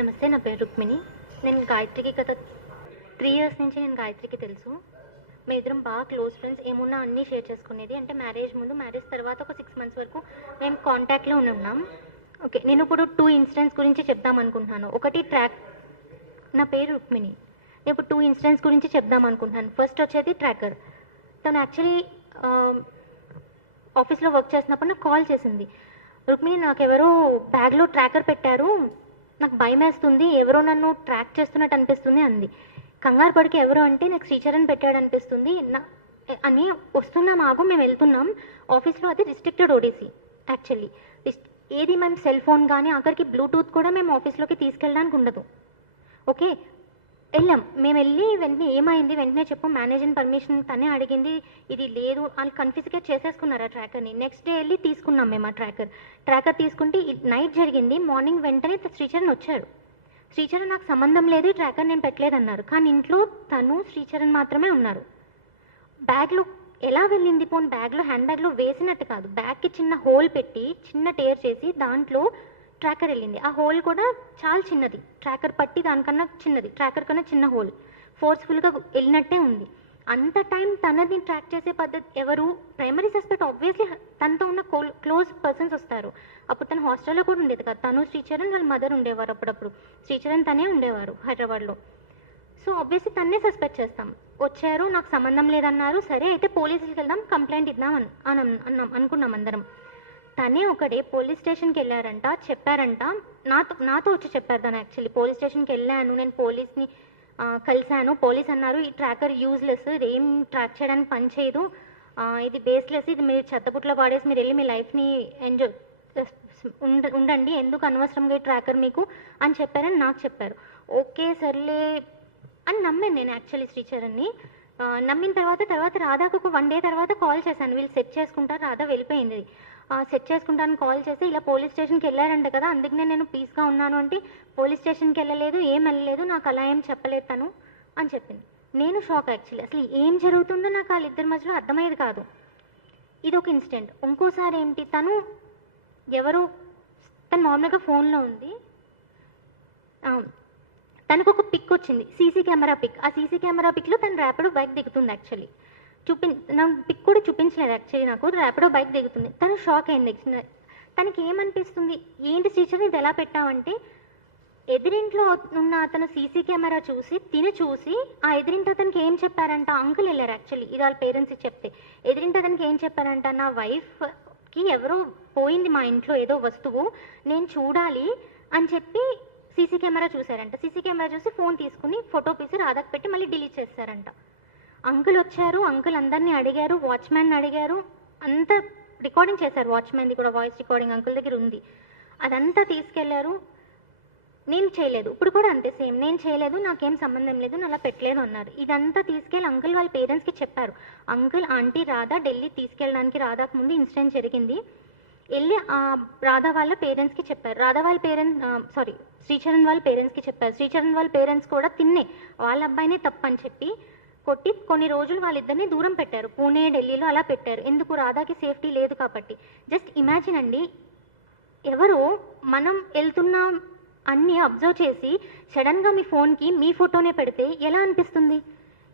నమస్తే, నా పేరు రుక్మిణి. నేను గాయత్రికి గత 3 ఇయర్స్ నుంచి నేను గాయత్రికి తెలుసు. మేమిద్దరం బాగా క్లోజ్ ఫ్రెండ్స్. ఏమున్నా అన్నీ షేర్ చేసుకునేది. అంటే మ్యారేజ్ ముందు, మ్యారేజ్ తర్వాత ఒక 6 మంత్స్ వరకు మేము కాంటాక్ట్లో ఉన్నాం. ఓకే, నేను ఇప్పుడు 2 ఇన్సిడెంట్స్ గురించి చెప్దాం అనుకుంటున్నాను. ఒకటి నా పేరు రుక్మిణి. నేను ఇప్పుడు 2 ఇన్సిడెంట్స్ గురించి చెప్దాం అనుకుంటున్నాను. ఫస్ట్ వచ్చేది ట్రాకర్. తను యాక్చువల్లీ ఆఫీస్లో వర్క్ చేసినప్పుడు నాకు కాల్ చేసింది. రుక్మిణి, నాకెవరో బ్యాగ్లో ట్రాకర్ పెట్టారు, నాకు భయం వేస్తుంది, ఎవరో నన్ను ట్రాక్ చేస్తున్నట్టు అనిపిస్తుంది అంది. కంగారు పడికి ఎవరో అంటే నాకు శ్రీచరణ్ పెట్టాడు అనిపిస్తుంది అని వస్తున్నాం, ఆగు మేము వెళ్తున్నాం. ఆఫీస్లో అది రిస్ట్రిక్టెడ్ ఓడీసీ యాక్చువల్లీ. ఏది మేము సెల్ ఫోన్ కానీ అక్కడికి బ్లూటూత్ కూడా మేము ఆఫీస్లోకి తీసుకెళ్ళడానికి ఉండదు. ఓకే, వెళ్ళాం. మేము వెళ్ళి వెంటనే ఏమైంది వెంటనే చెప్పు, మేనేజర్ పర్మిషన్ తనే అడిగింది, ఇది లేదు వాళ్ళు కన్ఫిస్కేట్ చేసేసుకున్నారు ఆ ట్రాకర్ని. నెక్స్ట్ డే వెళ్ళి తీసుకున్నాం మేము ఆ ట్రాకర్ తీసుకుంటే నైట్ జరిగింది. మార్నింగ్ వెంటనే శ్రీచరణ్ వచ్చాడు. శ్రీచరణ్ నాకు సంబంధం లేదు, ఈ ట్రాకర్ నేను పెట్టలేదన్నారు. కానీ ఇంట్లో తను శ్రీచరణ్ మాత్రమే ఉన్నారు. బ్యాగ్లో ఎలా వెళ్ళింది ఫోన్? బ్యాగ్లో హ్యాండ్ బ్యాగ్లో వేసినట్టు కాదు, బ్యాగ్కి చిన్న హోల్ పెట్టి చిన్న టేర్ చేసి దాంట్లో ట్రాకర్ వెళ్ళింది. ఆ హోల్ కూడా చాలా చిన్నది, ట్రాకర్ పట్టి దానికన్నా చిన్నది, ట్రాకర్ కన్నా చిన్న హోల్. ఫోర్స్ఫుల్గా వెళ్ళినట్టే ఉంది. అంత టైం తనని ట్రాక్ చేసే పద్ధతి ఎవరు? ప్రైమరీ సస్పెక్ట్ ఆబ్వియస్లీ తనతో ఉన్న క్లోజ్ పర్సన్స్ వస్తారు. అప్పుడు తను హాస్టల్లో కూడా ఉండేది కదా. తను శ్రీచరణ్ వాళ్ళ మదర్ ఉండేవారు, అప్పుడప్పుడు శ్రీచరణ్ తనే ఉండేవారు హైదరాబాద్లో. సో ఆబ్వియస్లీ తన్నే సస్పెక్ట్ చేస్తాం. వచ్చారు, నాకు సంబంధం లేదన్నారు. సరే అయితే పోలీసులకి వెళ్దాం, కంప్లైంట్ ఇద్దాం అనుకున్నాం అందరం. తనే ఒకడే పోలీస్ స్టేషన్కి వెళ్ళారంట, చెప్పారంట. నాతో వచ్చి చెప్పారు తను. యాక్చువల్లీ పోలీస్ స్టేషన్కి వెళ్ళాను, నేను పోలీస్ని కలిశాను. పోలీస్ అన్నారు ఈ ట్రాకర్ యూజ్లెస్, ఏం ట్రాక్ చేయడానికి పని చేయదు, ఇది బేస్లెస్, ఇది మీరు చెత్తపుట్లో పాడేసి మీరు వెళ్ళి మీ లైఫ్ని ఎంజాయ్ ఉండండి, ఎందుకు అనవసరంగా ఈ ట్రాకర్ మీకు అని చెప్పారని నాకు చెప్పారు. ఓకే సర్లే అని నమ్మాను నేను యాక్చువల్లీ శ్రీచరణ్ని. నమ్మిన తర్వాత రాధాకు ఒక 1 డే తర్వాత కాల్ చేశాను, వీళ్ళు సెట్ చేసుకుంటారు, రాధా వెళ్ళిపోయింది. సెట్ చేసుకుంటాను కాల్ చేసి, ఇలా పోలీస్ స్టేషన్కి వెళ్ళారంట కదా అందుకనే నేను పీస్గా ఉన్నాను అంటే, పోలీస్ స్టేషన్కి వెళ్ళలేదు, ఏం వెళ్ళలేదు, నాకు అలా ఏం చెప్పలేదు తను అని చెప్పింది. నేను షాక్ యాక్చువల్లీ. అసలు ఏం జరుగుతుందో నాకు వాళ్ళిద్దరి మధ్యలో అర్థమయ్యేది కాదు. ఇది ఒక ఇన్సిడెంట్. ఇంకోసారి ఏంటి, తను నార్మల్గా ఫోన్లో ఉంది, తనకు ఒక పిక్ వచ్చింది, సీసీ కెమెరా పిక్. ఆ సీసీ కెమెరా పిక్లో తను ర్యాపిడో బైక్ దిగుతుంది యాక్చువల్లీ. నాకు పిక్ కూడా చూపించలేదు యాక్చువల్లీ, నాకు ర్యాపిడో బైక్ దిగుతుంది. తను షాక్ అయింది. తనకి ఏమనిపిస్తుంది, ఏంటి శ్రీచరణ్ ఇది ఎలా పెట్టావంటే, ఎదిరింట్లో ఉన్న అతను సీసీ కెమెరా చూసి చూసి ఆ ఎదిరింటి అతనికి ఏం చెప్పారంట, అంకుల్ వెళ్ళారు యాక్చువల్లీ, ఇది వాళ్ళ పేరెంట్స్కి చెప్తే. ఎదిరింటి అతనికి ఏం చెప్పారంట, నా వైఫ్కి ఎవరో పోయింది మా ఇంట్లో ఏదో వస్తువు, నేను చూడాలి అని చెప్పి సీసీ కెమెరా చూశారంట. సీసీ కెమెరా చూసి ఫోన్ తీసుకుని ఫోటో తీసి రాధాకు పెట్టి మళ్ళీ డిలీట్ చేశారంట. అంకుల్ వచ్చారు, అంకుల్ అందరినీ అడిగారు, వాచ్మ్యాన్ అడిగారు, అంతా రికార్డింగ్ చేశారు. వాచ్మ్యాన్ది కూడా వాయిస్ రికార్డింగ్ అంకుల్ దగ్గర ఉంది. అదంతా తీసుకెళ్లారు. నేను చేయలేదు, ఇప్పుడు కూడా అంతే సేమ్, నేను చేయలేదు, నాకేం సంబంధం లేదు, నేను అలా పెట్టలేదు అన్నారు. ఇదంతా తీసుకెళ్ళి అంకుల్ వాళ్ళ పేరెంట్స్కి చెప్పారు. అంకుల్ ఆంటీ రాధా ఢిల్లీ తీసుకెళ్ళడానికి రాధాకు ముందు ఇన్సిడెంట్ జరిగింది, వెళ్ళి రాధా వాళ్ళ పేరెంట్స్కి చెప్పారు. రాధా వాళ్ళ శ్రీచరణ్ వాళ్ళ పేరెంట్స్కి చెప్పారు. శ్రీచరణ్ వాళ్ళ పేరెంట్స్ కూడా వాళ్ళ అబ్బాయినే తప్పని చెప్పి కొట్టి కొన్ని రోజులు వాళ్ళిద్దరిని దూరం పెట్టారు. పూణే ఢిల్లీలో అలా పెట్టారు. ఎందుకు? రాధాకి సేఫ్టీ లేదు కాబట్టి. జస్ట్ ఇమాజిన్ అండి, ఎవరో మనం వెళ్తున్నాం అన్నీ అబ్జర్వ్ చేసి సడన్గా మీ ఫోన్కి మీ ఫోటోనే పెడితే ఎలా అనిపిస్తుంది?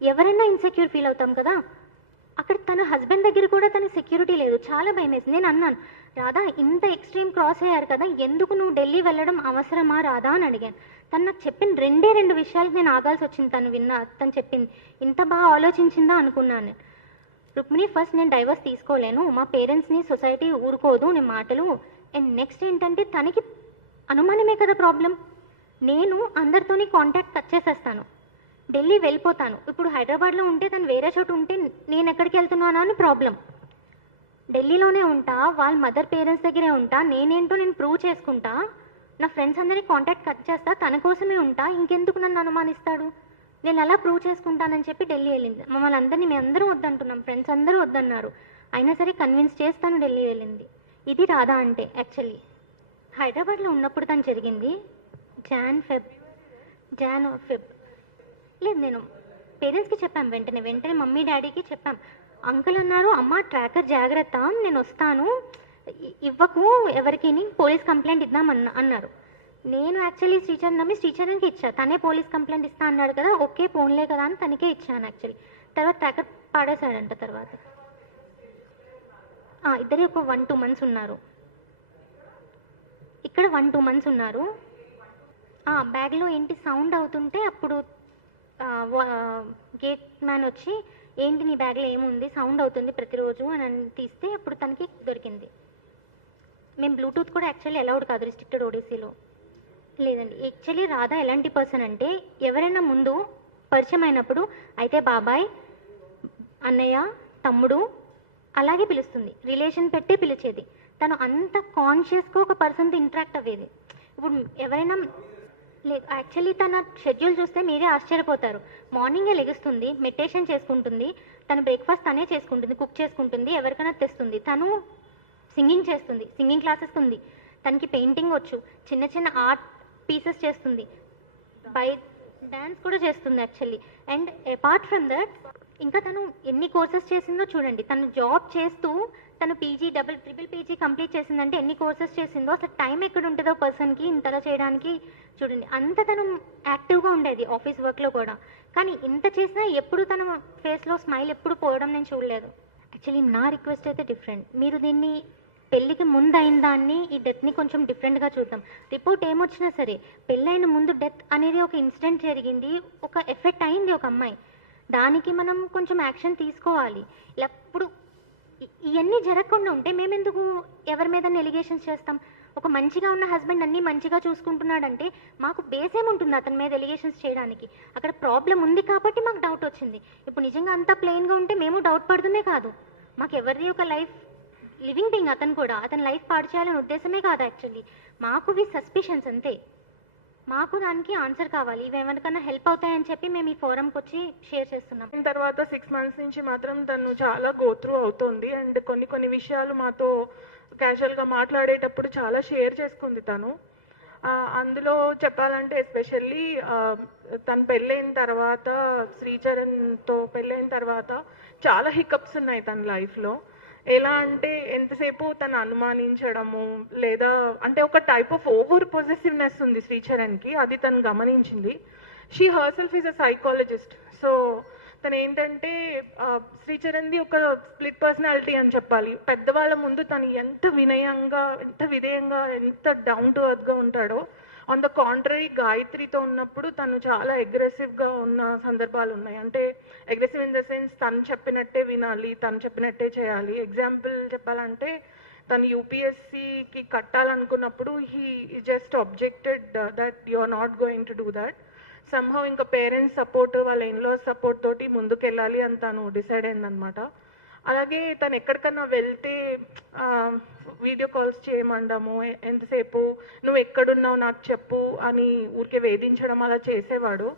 ఎవరైనా ఇన్సెక్యూర్ ఫీల్ అవుతాం కదా. అక్కడ తన హస్బెండ్ దగ్గర కూడా తనకి సెక్యూరిటీ లేదు, చాలా భయం వేసింది. నేను అన్నాను, రాధా ఇంత ఎక్స్ట్రీమ్ క్రాస్ అయ్యారు కదా, ఎందుకు నువ్వు ఢిల్లీ వెళ్ళడం అవసరమా రాధా అని అడిగాను. తను నాకు చెప్పిన 2 విషయాలకు నేను ఆగాల్సి వచ్చింది. తను చెప్పింది ఇంత బాగా ఆలోచించిందా అనుకున్నాను. రుక్మిణి, ఫస్ట్ నేను డైవర్స్ తీసుకోలేను, మా పేరెంట్స్ని సొసైటీ ఊరుకోదు నీ మాటలు. అండ్ నెక్స్ట్ ఏంటంటే తనకి అనుమానమే కదా ప్రాబ్లం. నేను అందరితోని కాంటాక్ట్ కట్ చేసేస్తాను, ఢిల్లీ వెళ్ళిపోతాను. ఇప్పుడు హైదరాబాద్లో ఉంటే తను వేరే చోటు ఉంటే నేను ఎక్కడికి వెళ్తున్నాను అని ప్రాబ్లం. ఢిల్లీలోనే ఉంటా, వాళ్ళ మదర్ పేరెంట్స్ దగ్గరే ఉంటా, నేనేంటో నేను ప్రూవ్ చేసుకుంటా, నా ఫ్రెండ్స్ అందరినీ కాంటాక్ట్ కట్ చేస్తా, తన కోసమే ఉంటా, ఇంకెందుకు నన్ను అనుమానిస్తాడు, నేను అలా ప్రూవ్ చేసుకుంటానని చెప్పి ఢిల్లీ వెళ్ళింది. మమ్మల్ని అందరినీ మేము అందరూ వద్దంటున్నాం, ఫ్రెండ్స్ అందరూ వద్దన్నారు, అయినా సరే కన్విన్స్ చేస్తాను ఢిల్లీ వెళ్ళింది. ఇది రాధా అంటే యాక్చువల్లీ. హైదరాబాద్లో ఉన్నప్పుడు తను జరిగింది జాన్ ఫెబ్ లేదు, నేను పేరెంట్స్కి చెప్పాం, వెంటనే మమ్మీ డాడీకి చెప్పాం. అంకుల్ అన్నారు, అమ్మ ట్రాకర్ జాగ్రత్త, నేను వస్తాను, ఇవ్వకు ఎవరికి, పోలీస్ కంప్లైంట్ ఇద్దాం అన్నారు. నేను యాక్చువల్లీ శ్రీచరణ్ నమ్మి శ్రీచరణ్కి ఇచ్చా. తనే పోలీస్ కంప్లైంట్ ఇస్తా అన్నాడు కదా, ఓకే ఫోన్లే కదా అని తనకే ఇచ్చాను యాక్చువల్లీ. తర్వాత ట్రాకర్ పాడేశాడంట. తర్వాత ఇద్దరే ఒక 1-2 మంత్స్ ఉన్నారు ఇక్కడ. 1-2 మంత్స్ ఉన్నారు. బ్యాగ్లో ఏంటి సౌండ్ అవుతుంటే అప్పుడు గేట్ మ్యాన్ వచ్చి ఏంటి నీ బ్యాగ్లో ఏముంది సౌండ్ అవుతుంది ప్రతిరోజు అని తీస్తే అప్పుడు తనకి దొరికింది. మేము బ్లూటూత్ కూడా యాక్చువల్లీ అలౌడ్ కాదు రిస్ట్రిక్టెడ్ ఓడీసీలో. లేదండి, యాక్చువల్లీ రాధా ఎలాంటి పర్సన్ అంటే ఎవరైనా ముందు పరిచయం అయినప్పుడు అయితే బాబాయ్, అన్నయ్య, తమ్ముడు అలాగే పిలుస్తుంది, రిలేషన్ పెట్టే పిలిచేది. తను అంత కాన్షియస్గా ఒక పర్సన్తో ఇంటరాక్ట్ అయ్యేది. ఇప్పుడు ఎవరైనా లేదు, యాక్చువల్లీ తన షెడ్యూల్ చూస్తే మీరే ఆశ్చర్యపోతారు. మార్నింగే లెగుస్తుంది, మెడిటేషన్ చేసుకుంటుంది, తన బ్రేక్ఫాస్ట్ తనే చేసుకుంటుంది, కుక్ చేసుకుంటుంది, ఎవరికైనా తెస్తుంది. తను సింగింగ్ చేస్తుంది, సింగింగ్ క్లాసెస్ ఉంది, తనకి పెయింటింగ్ వచ్చు, చిన్న చిన్న ఆర్ట్ పీసెస్ చేస్తుంది, డ్యాన్స్ కూడా చేస్తుంది actually. And apart from that ఇంకా తను ఎన్ని కోర్సెస్ చేసిందో చూడండి. తను జాబ్ చేస్తూ తను పీజీ ట్రిపుల్ పీజీ కంప్లీట్ చేసిందంటే ఎన్ని కోర్సెస్ చేసిందో. అసలు టైం ఎక్కడ ఉంటుందో పర్సన్కి ఇంతలా చేయడానికి చూడండి. అంత తను యాక్టివ్గా ఉండేది ఆఫీస్ వర్క్లో కూడా. కానీ ఇంత చేసినా ఎప్పుడు తన ఫేస్లో స్మైల్ ఎప్పుడు పోవడం నేను చూడలేదు. యాక్చువల్లీ నా రిక్వెస్ట్ అయితే డిఫరెంట్. మీరు దీన్ని పెళ్ళికి ముందు అయిన దాన్ని ఈ డెత్ని కొంచెం డిఫరెంట్గా చూద్దాం. రిపోర్ట్ ఏమొచ్చినా సరే పెళ్ళైన ముందు డెత్ అనేది ఒక ఇన్సిడెంట్ జరిగింది, ఒక ఎఫెక్ట్ అయింది ఒక అమ్మాయి, దానికి మనం కొంచెం యాక్షన్ తీసుకోవాలి. ఎప్పుడు ఇవన్నీ జరగకుండా ఉంటే మేమెందుకు ఎవరి మీద ఎలిగేషన్స్ చేస్తాం? ఒక మంచిగా ఉన్న హస్బెండ్ అన్నీ మంచిగా చూసుకుంటున్నాడంటే మాకు బేస్ ఏముంటుంది అతని మీద ఎలిగేషన్స్ చేయడానికి? అక్కడ ప్రాబ్లం ఉంది కాబట్టి మాకు డౌట్ వచ్చింది. ఇప్పుడు నిజంగా అంతా ప్లెయిన్గా ఉంటే మేము డౌట్ పడుతుందే కాదు. మాకు ఎవరిది ఒక లైఫ్ లివింగ్ థింగ్, అతను కూడా అతని లైఫ్ పాడు చేయాలని ఉద్దేశమే కాదు యాక్చువల్లీ. మాకు వి సస్పిషన్స్ అంతే. మాకు దానికి ఆన్సర్ కావాలి. ఇవి ఎవరికైనా హెల్ప్ అవుతాయని చెప్పి మేము ఈ ఫోరంకి వచ్చి షేర్ చేస్తున్నాం. తర్వాత 6 months నుంచి మాత్రం తను చాలా గోత్రూ అవుతుంది. అండ్ కొన్ని విషయాలు మాతో క్యాజువల్గా మాట్లాడేటప్పుడు చాలా షేర్ చేసుకుంది తను. అందులో చెప్పాలంటే ఎస్పెషల్లీ తను పెళ్ళైన తర్వాత, శ్రీచరణ్తో పెళ్ళైన తర్వాత చాలా హికప్స్ ఉన్నాయి తన లైఫ్లో. ఎలా అంటే ఎంతసేపు తను అనుమానించడము, లేదా అంటే ఒక టైప్ ఆఫ్ ఓవర్ పొజెసివ్నెస్ ఉంది శ్రీచరణ్కి, అది తను గమనించింది. She herself is a psychologist. So తను ఏంటంటే శ్రీచరణ్ది ఒక స్ప్లిట్ పర్సనాలిటీ అని చెప్పాలి. పెద్దవాళ్ళ ముందు తను ఎంత వినయంగా, ఎంత విధేయంగా, ఎంత డౌన్ టు ఎర్త్గా ఉంటాడో, ఆన్ ద కాంట్రరీ గాయత్రితో ఉన్నప్పుడు తను చాలా అగ్రెసివ్గా ఉన్న సందర్భాలు ఉన్నాయి. అంటే అగ్రెసివ్ ఇన్ ద సెన్స్ తను చెప్పినట్టే వినాలి, తను చెప్పినట్టే చేయాలి. ఎగ్జాంపుల్ చెప్పాలంటే తను యూపీఎస్సీకి కట్టాలనుకున్నప్పుడు he just objected that you are not going to do that. Somehow ఇంకా పేరెంట్స్ సపోర్ట్, వాళ్ళ ఇన్లాస్ సపోర్ట్ తోటి ముందుకెళ్ళాలి అని తను డిసైడ్ అయిందనమాట. అలాగే తను ఎక్కడికన్నా వెళ్తే వీడియో కాల్స్ చేయమండము, ఎంతసేపు నువ్వు ఎక్కడున్నావు నాకు చెప్పు అని ఊరికే వేధించడం అలా చేసేవాడు.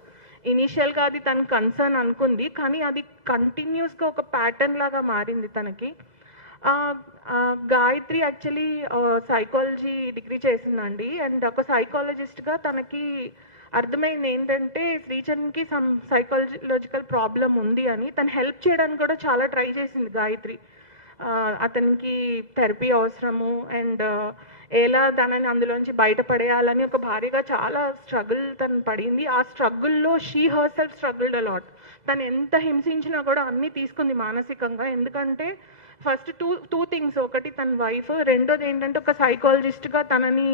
ఇనీషియల్గా అది తన కన్సర్న్ అనుకుంది, కానీ అది కంటిన్యూస్గా ఒక ప్యాటర్న్ లాగా మారింది తనకి. గాయత్రి యాక్చువల్లీ సైకాలజీ డిగ్రీ చేసిందండి. అండ్ ఒక సైకాలజిస్ట్గా తనకి అర్థమైంది ఏంటంటే శ్రీచరణ్కి సమ్ సైకాలజికల్ ప్రాబ్లం ఉంది అని. తను హెల్ప్ చేయడానికి కూడా చాలా ట్రై చేసింది గాయత్రి. అతనికి థెరపీ అవసరము అండ్ ఎలా తనని అందులోంచి బయటపడేయాలని ఒక భారీగా చాలా స్ట్రగుల్ తను పడింది. ఆ స్ట్రగుల్లో she herself struggled a lot. తను ఎంత హింసించినా కూడా అన్నీ తీసుకుంది మానసికంగా. ఎందుకంటే ఫస్ట్ టూ థింగ్స్, ఒకటి తన వైఫ్, రెండోది ఏంటంటే ఒక సైకాలజిస్ట్గా తనని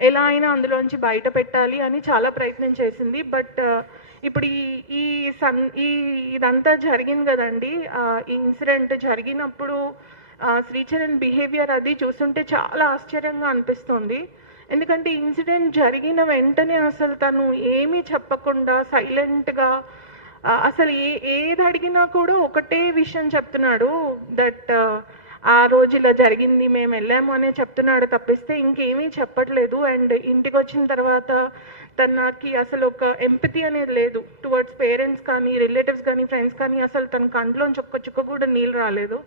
ఎలా అయినా అందులోంచి బయట పెట్టాలి అని చాలా ప్రయత్నం చేసింది. బట్ ఇప్పుడు ఇదంతా జరిగింది కదండి, ఈ ఇన్సిడెంట్ జరిగినప్పుడు శ్రీచరణ్ బిహేవియర్ అది చూస్తుంటే చాలా ఆశ్చర్యంగా అనిపిస్తుంది. ఎందుకంటే ఇన్సిడెంట్ జరిగిన వెంటనే అసలు తను ఏమీ చెప్పకుండా సైలెంట్గా, అసలు ఏది అడిగినా కూడా ఒకటే విషయం చెప్తున్నాడు, దట్ ఆ రోజు ఇలా జరిగింది, మేము వెళ్ళాము అనే చెప్తున్నాడు తప్పిస్తే ఇంకేమీ చెప్పట్లేదు. అండ్ ఇంటికి వచ్చిన తర్వాత తనకి అసలు ఒక ఎంపతి అనేది లేదు టువర్డ్స్ పేరెంట్స్ కానీ, రిలేటివ్స్ కానీ, ఫ్రెండ్స్ కానీ. అసలు తన కంట్లోంచి ఒక్క చుక్క కూడా నీళ్ళు రాలేదు.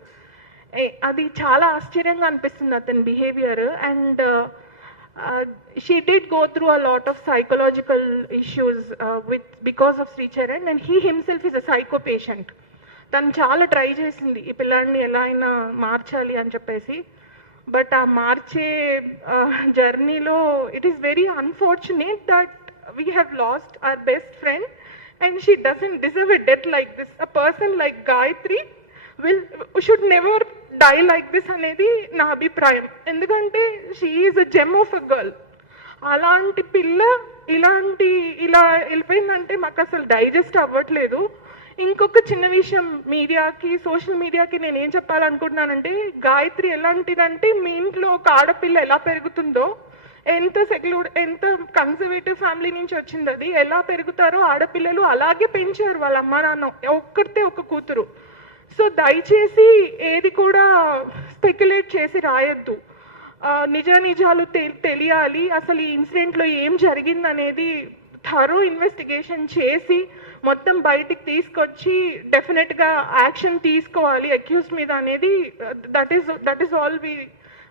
అది చాలా ఆశ్చర్యంగా అనిపిస్తుంది అతని behaviour. And she did go through a lot of psychological issues because of Sricharan, and he himself is a psycho patient. తను చాలా ట్రై చేసింది ఈ పిల్లాడిని ఎలా అయినా మార్చాలి అని చెప్పేసి. బట్ ఆ మార్చే జర్నీలో it is very unfortunate that we have lost our best friend and she doesn't deserve a death like this. A person like Gayatri should never die like this అనేది నా అభిప్రాయం. ఎందుకంటే she is a gem of a girl. అలాంటి పిల్ల ఇలా వెళ్ళిపోయిందంటే మాకు అసలు digest అవ్వట్లేదు. ఇంకొక చిన్న విషయం, మీడియాకి, సోషల్ మీడియాకి నేను ఏం చెప్పాలనుకుంటున్నానంటే, గాయత్రి ఎలాంటిదంటే మీ ఇంట్లో ఒక ఆడపిల్ల ఎలా పెరుగుతుందో, ఎంత ఎంత కన్సర్వేటివ్ ఫ్యామిలీ నుంచి వచ్చింది, అది ఎలా పెరుగుతారో ఆడపిల్లలు అలాగే పెంచారు వాళ్ళ అమ్మ నాన్న, ఒక్కరితే ఒక కూతురు. సో దయచేసి ఏది కూడా స్పెక్యులేట్ చేసి రాయొద్దు. నిజాలు తెలియాలి. అసలు ఈ ఇన్సిడెంట్లో ఏం జరిగిందనేది థరో ఇన్వెస్టిగేషన్ చేసి మొత్తం బయటికి తీసుకొచ్చి డెఫినెట్గా యాక్షన్ తీసుకోవాలి అక్యూజ్ మీద అనేది that is all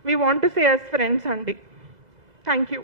we want to say as friends అండి. Thank you.